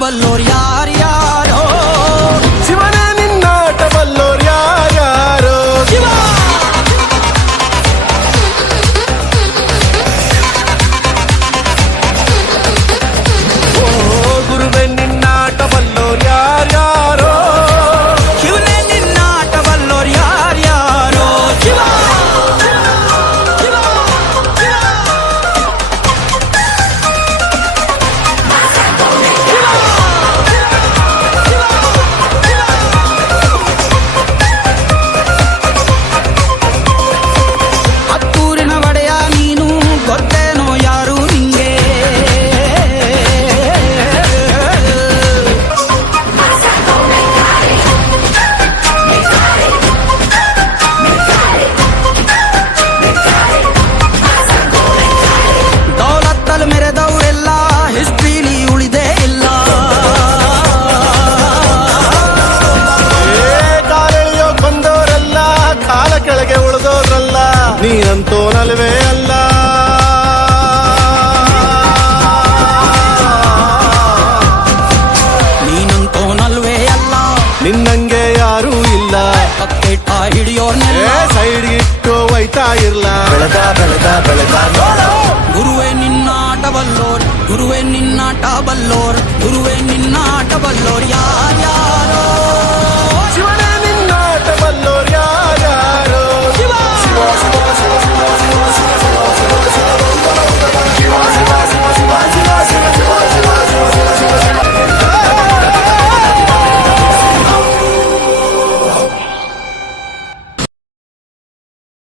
ಬಲ್ಲೋರ್ ಯಾರ್ಯಾರೋ ಶಿವನೇ ನಿನ್ನಾಟ ಬಲ್ಲೋರ್ ಯಾರ್ಯಾರೋ ಶಿವ ಗುರುವೆ ನಿನ್ನಾಟ ಬಲ್ಲೋರ್ ಯಾರ್ಯಾರೋ ಶಿವನೇ ನಿನ್ನಾಟ ಬಲ್ಲೋರ್ ಯಾರ್ಯಾರೋ ಶಿವ ಹತ್ತೂರಿನ ಒಡೆಯ ನೀನು ಗೊತ್ತೇನೋ ಯಾರು ನಿಂಗೆ ದೌಲತ್ತಲ್ಲಿ ಮೆರೆದವರೆಲ್ಲ ಹಿಸ್ಟ್ರಿಲಿ ಉಳಿದೇ ಇಲ್ಲ ಕಾಲೆಳೆಯೋ ಬಂದವರೆಲ್ಲ ಕಾಲ ಕೆಳಗೆ ಉಳಿದೋರಲ್ಲ ನೀನಂತೋನಲ್ವೇ ಅಲ್ಲ ನೀನಂತೋನಲ್ವೇ ಅಲ್ಲ ನಿನ್ನಂಗೆ ಯಾರೂ ಇಲ್ಲ ಬಕೆಟ್ ಹಿಡಿಯೋರ್ನೆಲ್ಲ ಸೈಡ್ ಇಟ್ಟು ಒಯ್ತಾ ಇರ್ಲ ಬೆಳೆದ ಬೆಳೆದ ಬೆಳೆದ ಗುರುವೇ ನಿನ್ನಾಟ ಬಲ್ಲೋರ್ ಗುರುವೇ ನಿನ್ನಾಟ ಬಲ್ಲೋರ್ ಗುರುವೇ ನಿನ್ನಾಟ